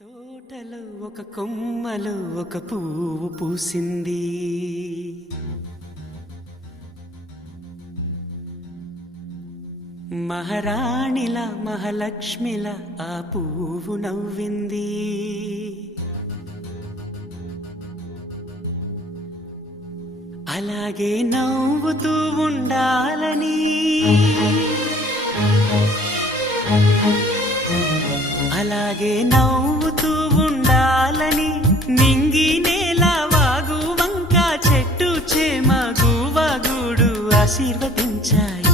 తోటలో ఒక కొమ్మలో ఒక పువ్వు పూసింది. మహారాణిల మహాలక్ష్మిల ఆ పువ్వు నవ్వింది. అలాగే నవ్వుతూ ఉండాలని, అలాగే నవ్వుతూ ఉండాలని నింగి నేల వాగు వంక చెట్టు చేమ గువగూడు ఆశీర్వదించాయి.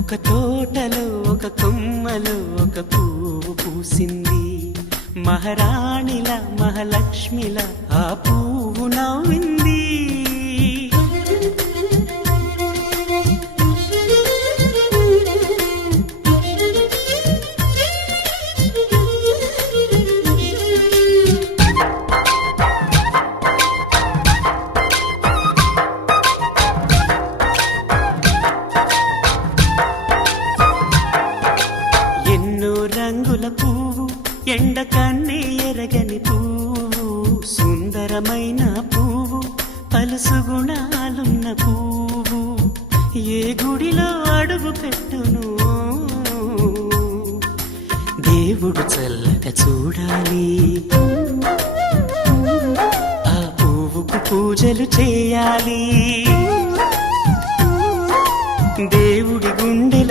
ఒక తోటలో ఒక కొమ్మలో ఒక పువ్వు పూసింది. మహారాణిల మహాలక్ష్మిల ఆ పువ్వు నవ్వింది. రంగుల పువ్వు, ఎండ కన్నే ఎరగని పువ్వు, సుందరమైన పువ్వు, పలుసు గుణాలున్న పువ్వు, ఏ గుడిలో అడుగు పెట్టును దేవుడు చల్లగా చూడాలి. ఆ పువ్వుకు పూజలు చేయాలి. దేవుడి గుండె